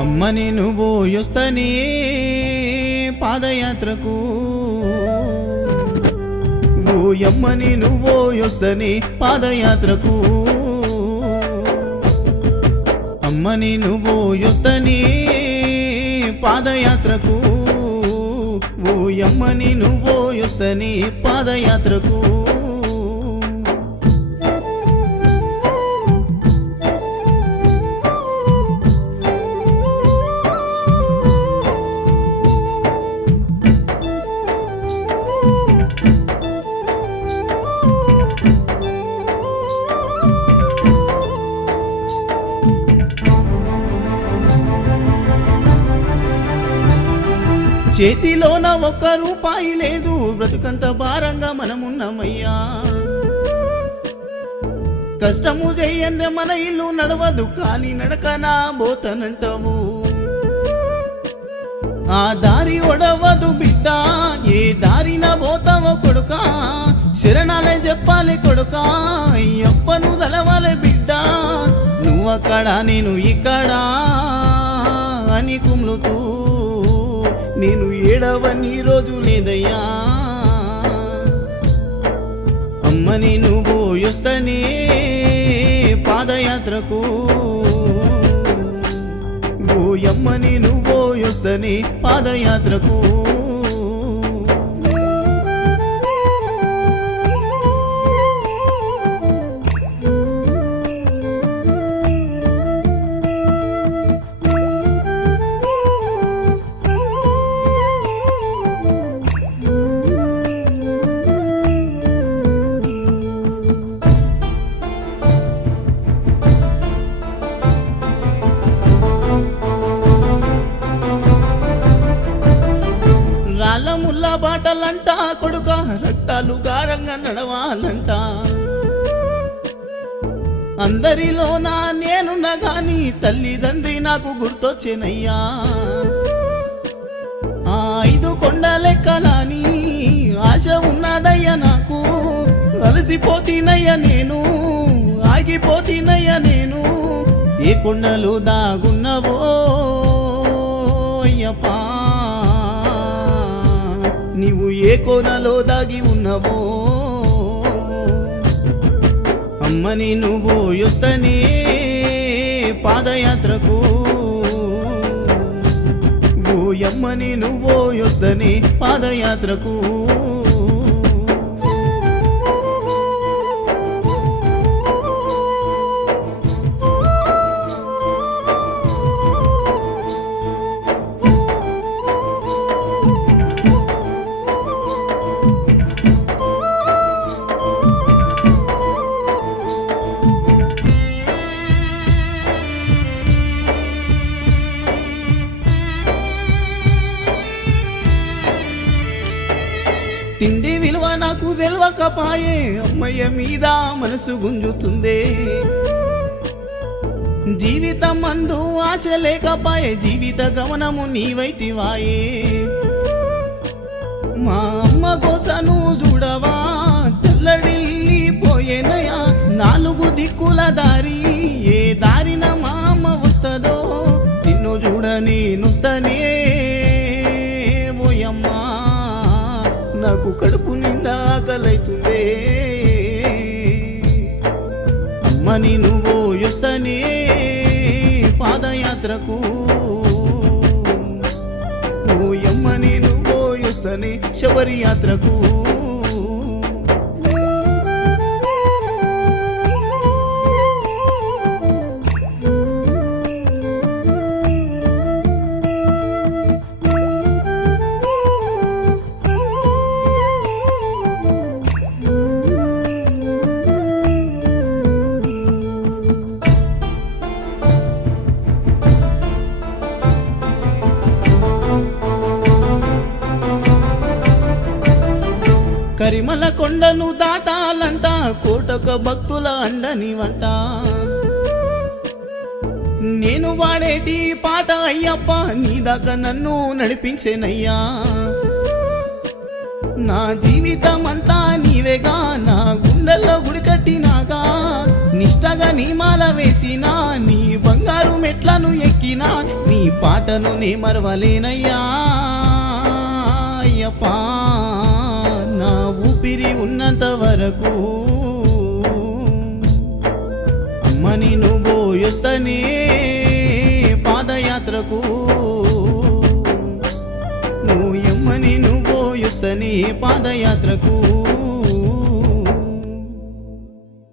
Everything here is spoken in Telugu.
అమ్మని నువ్వు యొస్తని పాదయాత్రకు, ఓయమ్మని నువ్వు యొస్తని పాదయాత్రకు, అమ్మని నువ్వు యొస్తని పాదయాత్రకు, ఓయమ్మని నువ్వు యొస్తని పాదయాత్రకు. చేతిలోన ఒక్క రూపాయి లేదు, బ్రతుకంత భారంగా మనమున్నమయ్యా. కష్టము చెయ్యందే మన ఇల్లు నడవదు, కానీ నడకనా పోతనంటావు. ఆ దారి ఒడవదు బిడ్డ, ఏ దారిన పోతావో కొడుకా, శరణాలే చెప్పాలి కొడుకా, అప్పను తలవాలే బిడ్డ. నువ్వక్కడ నేను ఇక్కడ అని కుమ్లుతూ నేను ఏడవని రోజు లేదయ్యా. అమ్మని నువ్వు యొస్తని పాదయాత్రకు, ఓయమ్మని నువ్వు యొస్తని పాదయాత్రకు. ముల్లా బాటలంట కొడుక, రక్తాలు గారంగా నడవాలంట. అందరిలోనా నేనున్నా గాని తల్లిదండ్రి నాకు గుర్తొచ్చేనయ్యా. ఆ 5 కొండలెక్కలని ఆశ ఉన్నదయ్యా నాకు, అలసిపోతీనయ్యా నేను, ఆగిపోతీనయ్యా నేను. ఏ కొండలు దాగున్నవో అయ్యప్పా, నీవు ఏ కోనలో దాగి ఉన్నవో. అమ్మని నువ్వు యొస్తని పాదయాత్రకు, ఓయమ్మని నువ్వు యొస్తని పాదయాత్రకు. తిండి విలువ నాకు తెలవకపాయే, అమ్మయ్య మీద మనసు గుంజుతుందే. జీవితం అందు ఆశ లేకపాయే, జీవిత గమనము నీవైతివాయే. మా అమ్మ కోసను చూడవా తెల్లడిల్లిపోయేనయా. 4 దిక్కుల దారి, ఏ దారిన మా అమ్మ వస్తుందో, నిన్ను చూడని నుస్తనే ఓయమ్మా. నాకు కడుపు నిండా ఆకలైతుందే. అమ్మని నువ్వు యొస్తని పాదయాత్రకు, ఓయమ్మని నువ్వు యొస్తని శబరి యాత్రకు. కరిమల కొండను దాటాలంట కోటొక భక్తుల అండని వంట నేను వాడేటి పాట అయ్యప్ప నీ దాకా నన్ను నడిపించేనయ్యా నా జీవితం అంతా నీవేగా నా గుండెల్లో గుడి కట్టినాగా నిష్టగా నీ మాల వేసినా నీ బంగారు మెట్లను ఎక్కినా నీ పాటను నే మరవలేనయ్యా అయ్యప్ప నా ఊపిరి ఉన్నంత వరకు అమ్మని నువ్వు పోయొస్తనే పాదయాత్రకు నువ్వు ఎమ్మని నువ్వు పోయొస్తనే పాదయాత్రకు